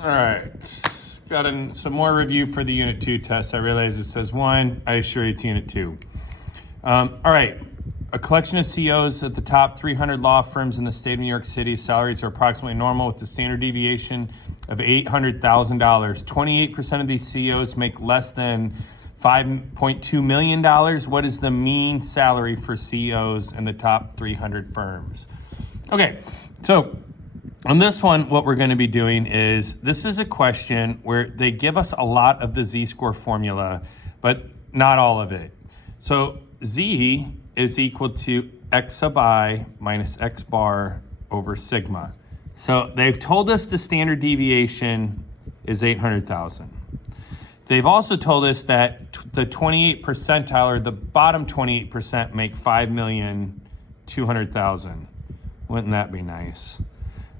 All right, got some more review for the Unit 2 test. I realize it says 1, I assure you it's Unit 2. All right, a collection of CEOs at the top 300 law firms in the state of New York City. Salaries are approximately normal with the standard deviation of $800,000. 28% of these CEOs make less than $5.2 million. What is the mean salary for CEOs in the top 300 firms? Okay, so on this one, what we're going to be doing is, this is a question where they give us a lot of the Z-score formula, but not all of it. So Z is equal to X sub I minus X bar over sigma. So they've told us the standard deviation is 800,000. They've also told us that the 28 percentile, or the bottom 28%, make 5,200,000. Wouldn't that be nice?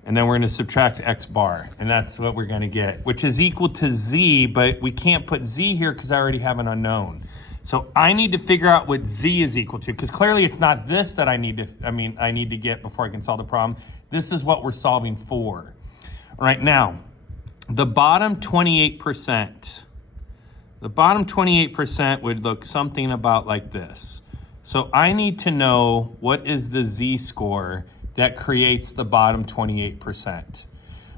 And then we're going to subtract X bar, and that's what we're going to get, which is equal to Z, but we can't put Z here because I already have an unknown. So I need to figure out what Z is equal to, because clearly it's not this that I need to get before I can solve the problem. This is what we're solving for. All right, now, the bottom 28%, would look something about like this. So I need to know what is the Z-score that creates the bottom 28%.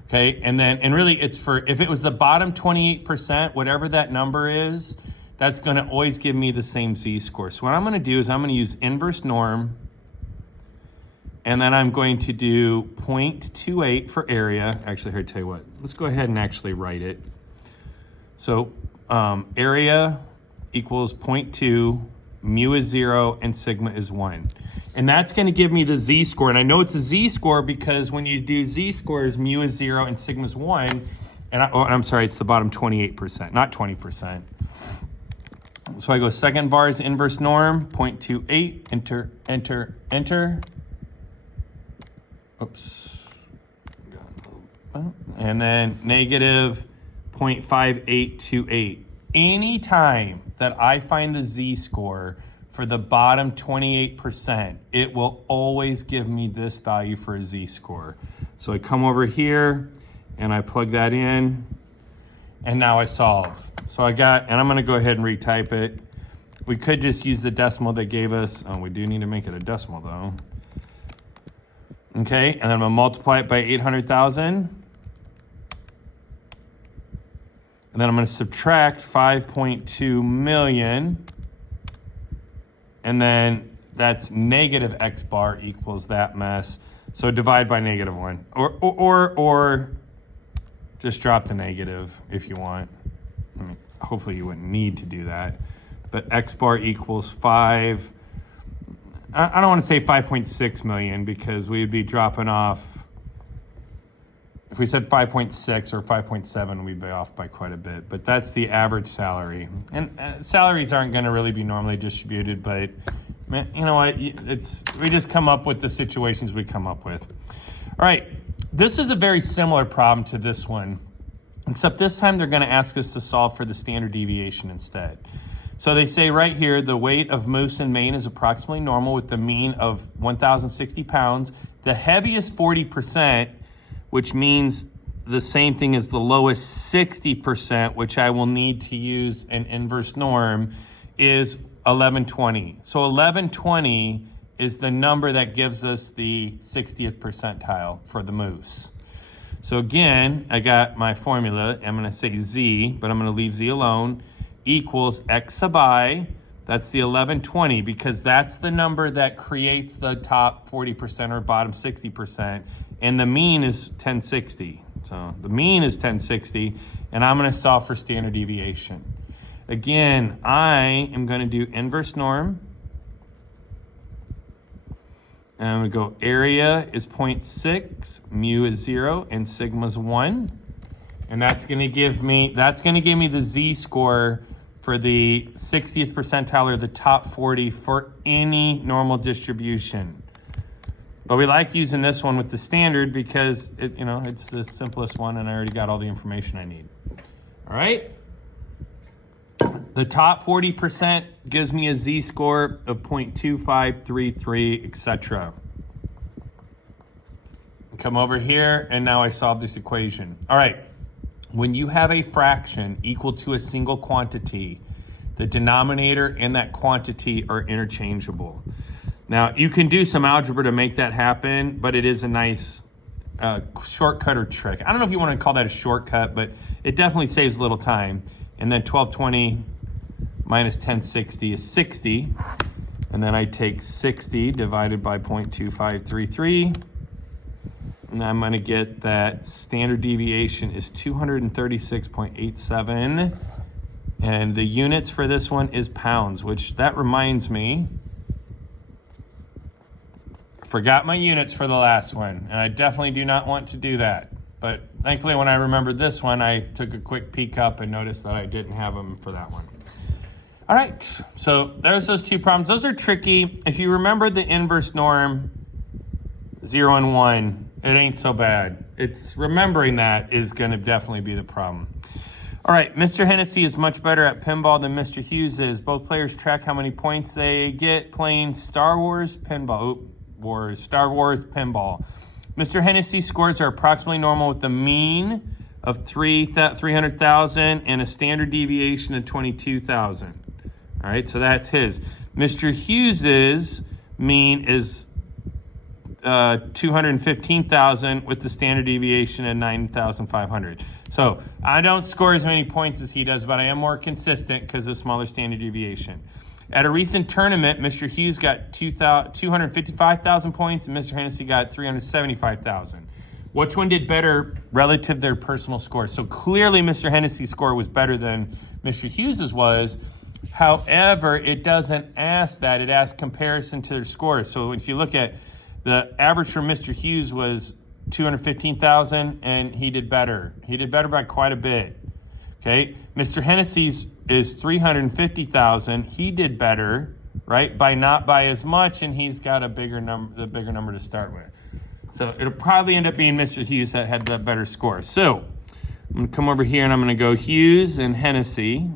Okay, and really it's for, if it was the bottom 28%, whatever that number is, that's gonna always give me the same Z-score. So what I'm gonna do is I'm gonna use inverse norm, and then I'm going to do 0.28 for area. Actually, here, tell you what, let's go ahead and actually write it. So area equals 0.2, mu is 0, and sigma is 1. And that's going to give me the Z-score. And I know it's a Z-score because when you do Z-scores, mu is 0 and sigma is 1. And I'm sorry, it's the bottom 28%, not 20%. So I go second bar is inverse norm, 0.28, enter, enter, enter. Oops. And then negative 0.5828. Anytime that I find the Z-score for the bottom 28%, it will always give me this value for a Z-score. So I come over here and I plug that in, and now I solve. So I got, and I'm gonna go ahead and retype it. We could just use the decimal they gave us. Oh, we do need to make it a decimal though. Okay, and then I'm gonna multiply it by 800,000. And then I'm gonna subtract 5.2 million. And then that's negative X bar equals that mess. So divide by -1. Or just drop the negative if you want. I mean, hopefully you wouldn't need to do that. But X bar equals 5. I don't want to say 5.6 million because we'd be dropping off. If we said 5.6 or 5.7, we'd be off by quite a bit. But that's the average salary. And salaries aren't going to really be normally distributed, but man, you know what? We just come up with the situations we come up with. All right, this is a very similar problem to this one, except this time they're going to ask us to solve for the standard deviation instead. So they say right here, the weight of moose in Maine is approximately normal with the mean of 1,060 pounds. The heaviest 40%, which means the same thing as the lowest 60%, which I will need to use an inverse norm, is 1120. So 1120 is the number that gives us the 60th percentile for the moose. So again, I got my formula. I'm gonna say Z, but I'm gonna leave Z alone, equals X sub I. That's the 1120 because that's the number that creates the top 40% or bottom 60%. And the mean is 1060. So the mean is 1060, and I'm gonna solve for standard deviation. Again, I am gonna do inverse norm. And I'm gonna go area is 0.6, mu is 0, and sigma is 1. And that's gonna give me the Z-score for the 60th percentile or the top 40 for any normal distribution. But we like using this one with the standard because it's the simplest one and I already got all the information I need. All right. The top 40% gives me a Z-score of 0.2533, etc. Come over here and now I solve this equation. All right. when you have a fraction equal to a single quantity, the denominator and that quantity are interchangeable. Now, you can do some algebra to make that happen, but it is a nice shortcut or trick. I don't know if you want to call that a shortcut, but it definitely saves a little time. And then 1220 minus 1060 is 60. And then I take 60 divided by 0.2533. And I'm going to get that standard deviation is 236.87. And the units for this one is pounds, which that reminds me, I forgot my units for the last one, and I definitely do not want to do that. But thankfully, when I remembered this one, I took a quick peek up and noticed that I didn't have them for that one. All right, so there's those two problems. Those are tricky. If you remember the inverse norm, 0 and 1, it ain't so bad. It's remembering that is going to definitely be the problem. All right, Mr. Hennessy is much better at pinball than Mr. Hughes is. Both players track how many points they get playing Star Wars pinball. Star Wars pinball. Mr. Hennessy's scores are approximately normal with a mean of 300,000 and a standard deviation of 22,000. All right, so that's his. Mr. Hughes's mean is 215,000 with the standard deviation of 9,500. So I don't score as many points as he does, but I am more consistent because of smaller standard deviation. At a recent tournament, Mr. Hughes got 255,000 points and Mr. Hennessy got 375,000. Which one did better relative to their personal scores? So clearly Mr. Hennessy's score was better than Mr. Hughes's was. However, it doesn't ask that. It asks comparison to their scores. So if you look at the average for Mr. Hughes was 215,000 and he did better. He did better by quite a bit. Okay, Mr. Hennessy's is 350,000. He did better, right? Not by as much, and he's got a bigger number to start with. So it'll probably end up being Mr. Hughes that had the better score. So I'm gonna come over here and I'm gonna go Hughes and Hennessy.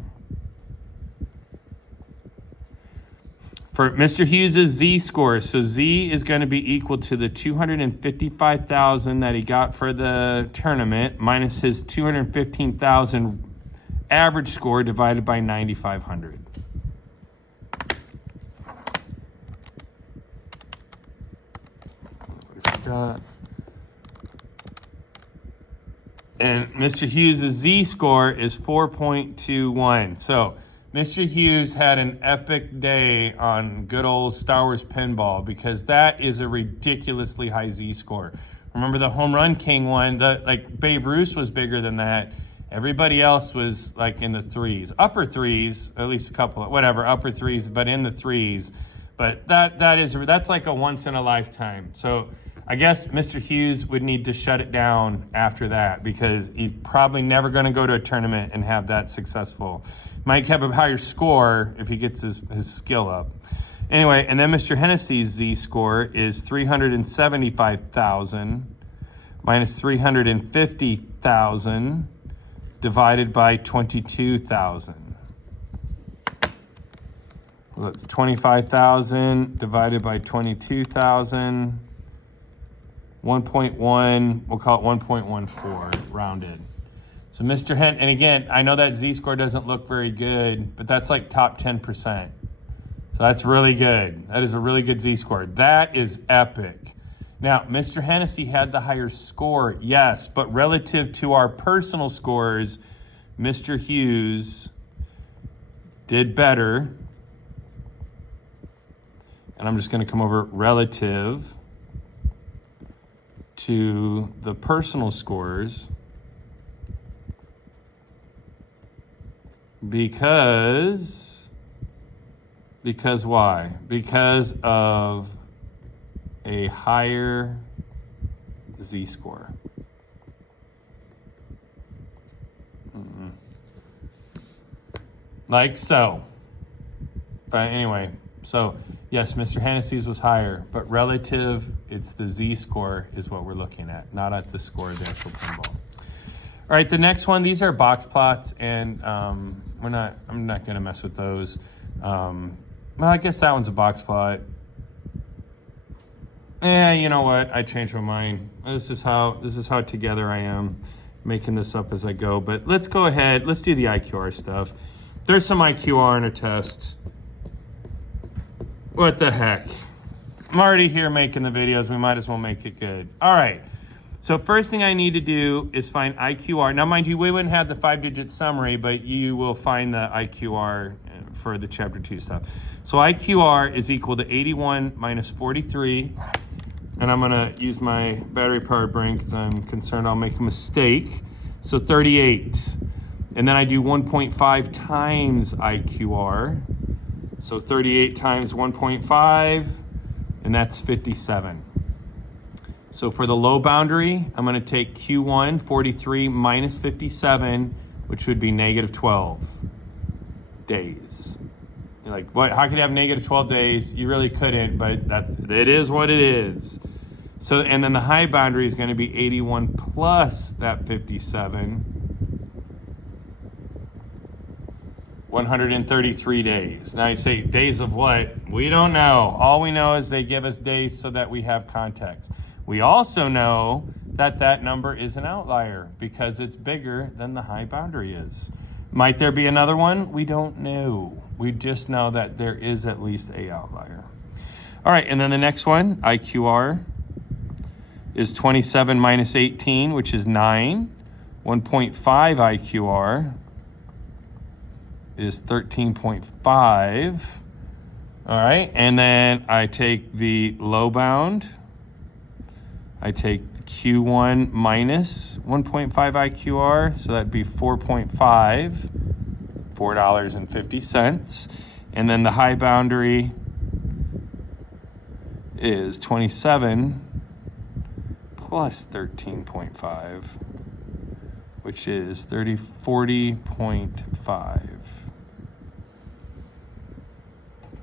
For Mr. Hughes' z-score, so z is going to be equal to the 255,000 that he got for the tournament minus his 215,000 average score divided by 9,500. And Mr. Hughes' z-score is 4.21. So Mr. Hughes had an epic day on good old Star Wars pinball because that is a ridiculously high z-score. Remember the Home Run King one, like Babe Ruth was bigger than that. Everybody else was like in the threes, upper threes, at least a couple, whatever, upper threes, but in the threes. But that's like a once in a lifetime. So I guess Mr. Hughes would need to shut it down after that because he's probably never going to go to a tournament and have that successful. Might have a higher score if he gets his skill up. Anyway, and then Mr. Hennessy's z-score is 375,000 minus 350,000 divided by 22,000. Well, that's 25,000 divided by 22,000. 1.1, we'll call it 1.14 rounded. So Mr. and again, I know that z-score doesn't look very good, but that's like top 10%. So that's really good. That is a really good z-score. That is epic. Now, Mr. Hennessy had the higher score, yes, but relative to our personal scores, Mr. Hughes did better. And I'm just going to come over relative to the personal scores because why? Because of a higher z-score. Like so. But anyway, so yes, Mr. Hennessy's was higher, but relative, it's the z-score is what we're looking at, not at the score of the actual pinball. All right, the next one, these are box plots, and I'm not going to mess with those. Well, I guess that one's a box plot. You know what? I changed my mind. This is how together I am. making this up as I go, but let's go ahead. Let's do the IQR stuff. There's some IQR in a test. What the heck? I'm already here making the videos. We might as well make it good. All right. So first thing I need to do is find IQR. Now, mind you, we wouldn't have the 5-digit summary, but you will find the IQR for the chapter 2 stuff. So IQR is equal to 81 minus 43. And I'm gonna use my battery powered brain because I'm concerned I'll make a mistake. So 38. And then I do 1.5 times IQR. So 38 times 1.5, and that's 57. So for the low boundary, I'm gonna take Q1, 43 minus 57, which would be negative 12 days. You're like, what? How could you have negative 12 days? You really couldn't, but it is what it is. So, and then the high boundary is going to be 81 plus that 57, 133 days. Now you say, days of what? We don't know. All we know is they give us days so that we have context. We also know that that number is an outlier because it's bigger than the high boundary is. Might there be another one? We don't know. We just know that there is at least a outlier. All right, and then the next one, IQR, is 27 minus 18, which is 9. 1.5 IQR is 13.5. All right, and then I take the low bound. I take Q1 minus 1.5 IQR, so that'd be 4.5, $4.50. And then the high boundary is 27 plus 13.5, which is 40.5.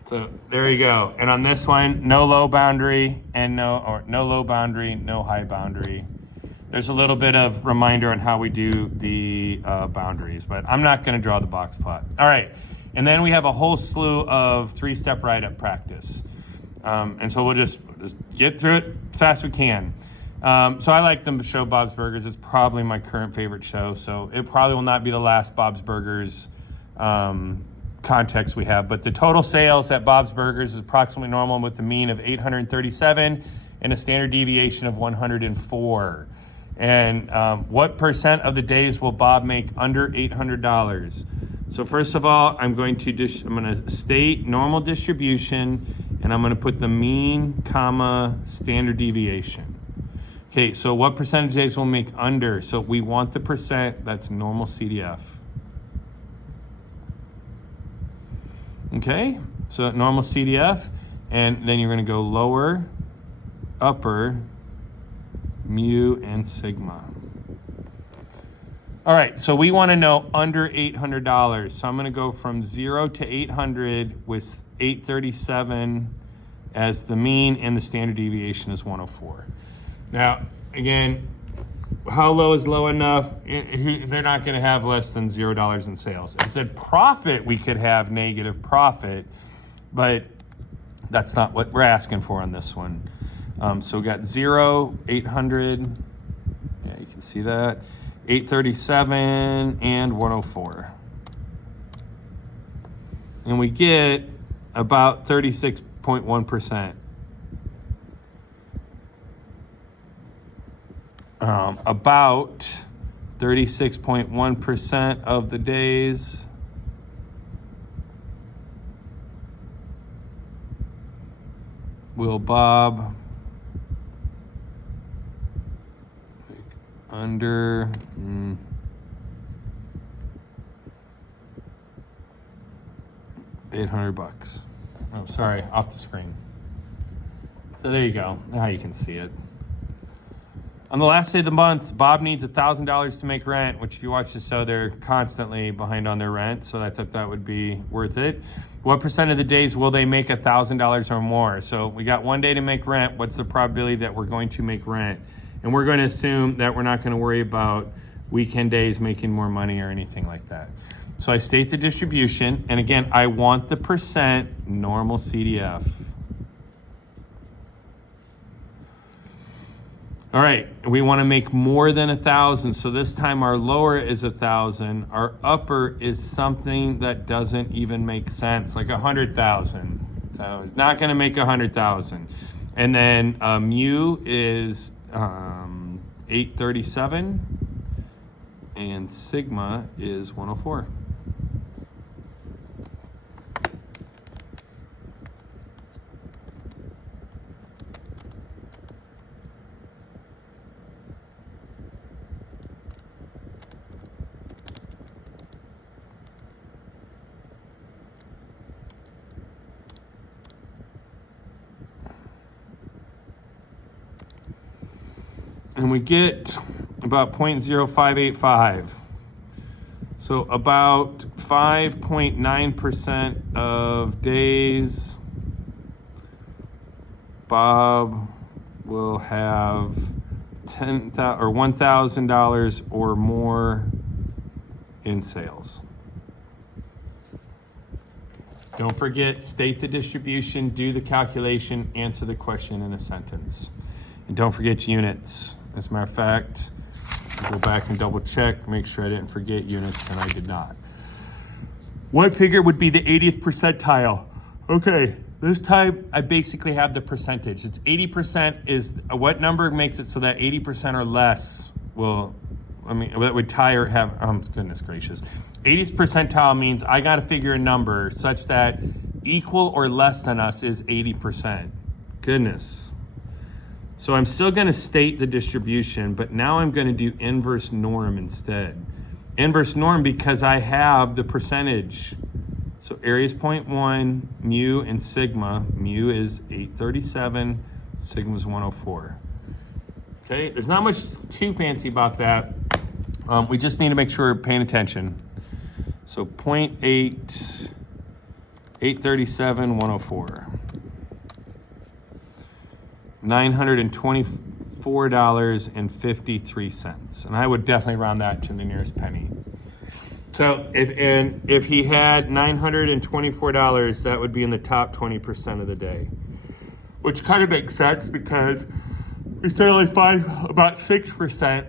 So there you go. And on this one, no low boundary and no low boundary, no high boundary. There's a little bit of reminder on how we do the boundaries, but I'm not going to draw the box plot. All right. And then we have a whole slew of 3-step write-up practice. And so we'll just get through it as fast as we can. So I like the show Bob's Burgers. It's probably my current favorite show. So it probably will not be the last Bob's Burgers context we have. But the total sales at Bob's Burgers is approximately normal with a mean of 837 and a standard deviation of 104. And what percent of the days will Bob make under $800? So first of all, I'm going to state normal distribution, and I'm going to put the mean, comma, standard deviation. Okay, so what percentage days will make under? So we want the percent that's normal CDF. Okay, so normal CDF, and then you're going to go lower, upper, mu, and sigma. All right, so we want to know under $800. So I'm going to go from 0 to 800 with 837 as the mean, and the standard deviation is 104. Now, again, how low is low enough? They're not going to have less than $0 in sales. It said profit, we could have negative profit, but that's not what we're asking for on this one. So we got 0, 800, yeah, you can see that, 837, and 104. And we get about 36.1%. About 36.1% of the days will Bob make under $800. Oh, sorry, off the screen. So there you go. Now you can see it. On the last day of the month, Bob needs $1,000 to make rent, which if you watch the show, they're constantly behind on their rent. So I thought that would be worth it. What percent of the days will they make $1,000 or more? So we got 1 day to make rent. What's the probability that we're going to make rent? And we're going to assume that we're not going to worry about weekend days making more money or anything like that. So I state the distribution. And again, I want the percent normal CDF. All right, we want to make more than 1,000. So this time our lower is 1,000. Our upper is something that doesn't even make sense, like 100,000. So it's not going to make 100,000. And then mu is 837, and sigma is 104. And we get about 0.0585. So about 5.9% of days, Bob will have $10,000 or $1,000 or more in sales. Don't forget, state the distribution, do the calculation, answer the question in a sentence. And don't forget units. As a matter of fact, go back and double check, make sure I didn't forget units, and I did not. What figure would be the 80th percentile? Okay, this time I basically have the percentage. It's 80% is, what number makes it so that 80% or less will, that would tie or have, goodness gracious. 80th percentile means I gotta figure a number such that equal or less than us is 80%. Goodness. So I'm still going to state the distribution, but now I'm going to do inverse norm instead. Inverse norm because I have the percentage. So area is 0.1, mu and sigma. Mu is 837, sigma is 104. Okay, there's not much too fancy about that. We just need to make sure we're paying attention. So 0.8, 837, 104. $924.53, and I would definitely round that to the nearest penny. So if he had $924, that would be in the top 20% of the day, which kind of makes sense because we certainly find about 6%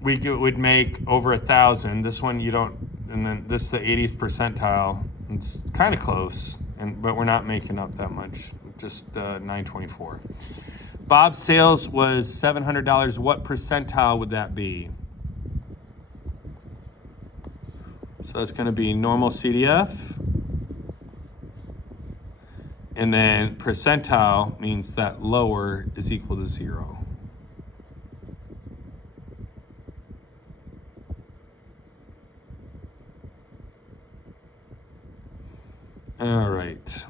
we would make over 1,000. This one you don't, and then this is the 80th percentile. It's kind of close, but we're not making up that much. Just 924. Bob's sales was $700. What percentile would that be? So that's going to be normal CDF. And then percentile means that lower is equal to 0. All right.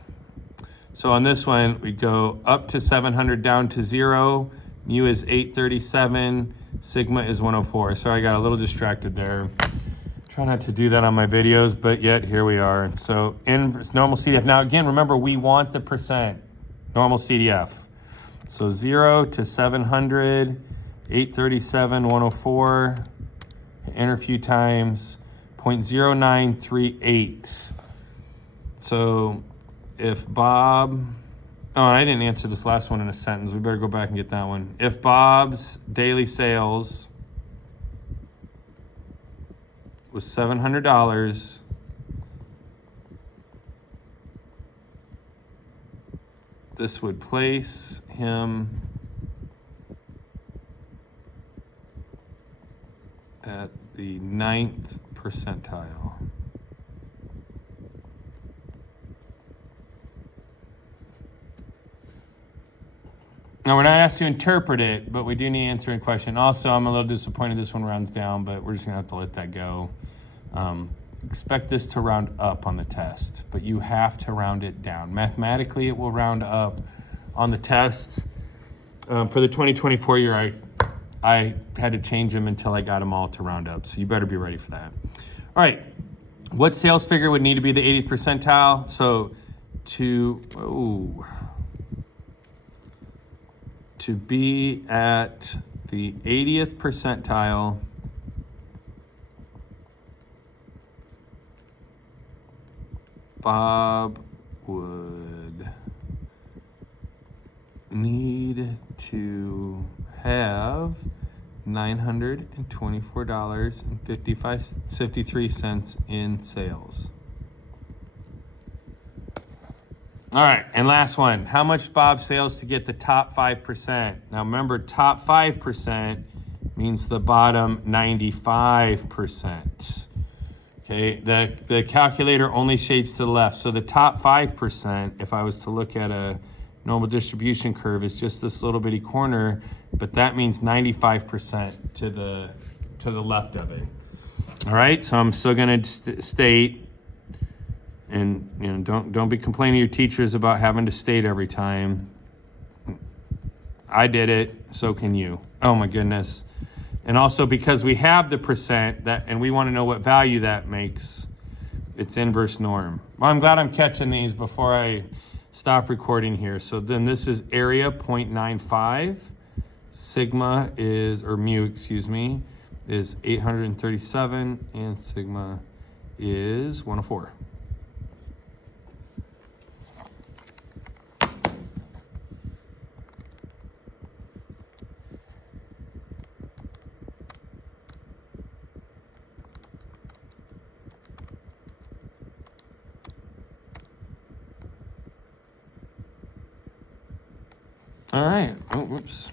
So on this one, we go up to 700, down to 0. Mu is 837, sigma is 104. Sorry, I got a little distracted there. Try not to do that on my videos, but yet here we are. So inverse normal CDF. Now again, remember we want the percent, normal CDF. So 0 to 700, 837, 104. Enter a few times, 0.0938. So if Bob, oh, I didn't answer this last one in a sentence. We better go back and get that one. If Bob's daily sales was $700, this would place him at the 9th percentile. Now, we're not asked to interpret it, but we do need to answer a question. Also, I'm a little disappointed this one rounds down, but we're just going to have to let that go. Expect this to round up on the test, but you have to round it down. Mathematically, it will round up on the test. For the 2024 year, I had to change them until I got them all to round up, so you better be ready for that. All right, what sales figure would need to be the 80th percentile? So to be at the 80th percentile, Bob would need to have $924.53 in sales. All right, and last one. How much Bob sales to get the top 5%? Now remember, top 5% means the bottom 95%. Okay, the calculator only shades to the left. So the top 5%, if I was to look at a normal distribution curve, is just this little bitty corner, but that means 95% to the left of it. All right, so I'm still gonna state, and don't be complaining to your teachers about having to state every time. I did it, so can you. Oh my goodness. And also because we have the percent that, and we want to know what value that makes, it's inverse norm. Well, I'm glad I'm catching these before I stop recording here. So then this is area 0.95. Sigma is, or mu, excuse me, is 837, and sigma is 104. All right. Oh, whoops.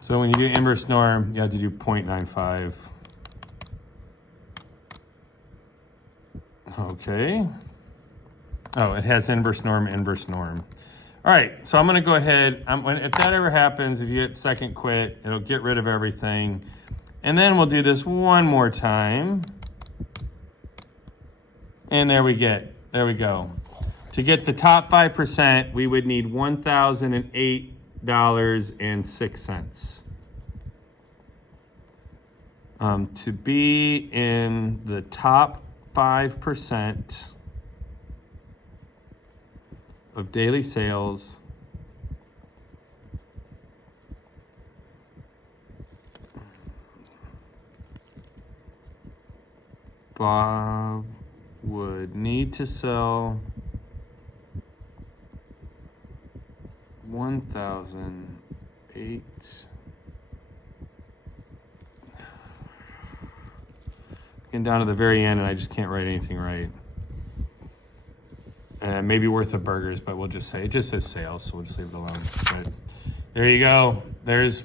So when you do inverse norm, you have to do 0.95. Okay. Oh, it has inverse norm, inverse norm. All right, so I'm going to go ahead. If that ever happens, if you hit second quit, it'll get rid of everything. And then we'll do this one more time. And there we go. To get the top 5%, we would need $1,008.06. To be in the top 5% of daily sales, Bob would need to sell 1,008. Getting down to the very end, and I just can't write anything right. Maybe worth of burgers, but we'll just say it just says sales, so we'll just leave it alone. But there you go. There's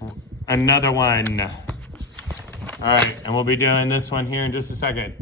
another one. All right, and we'll be doing this one here in just a second.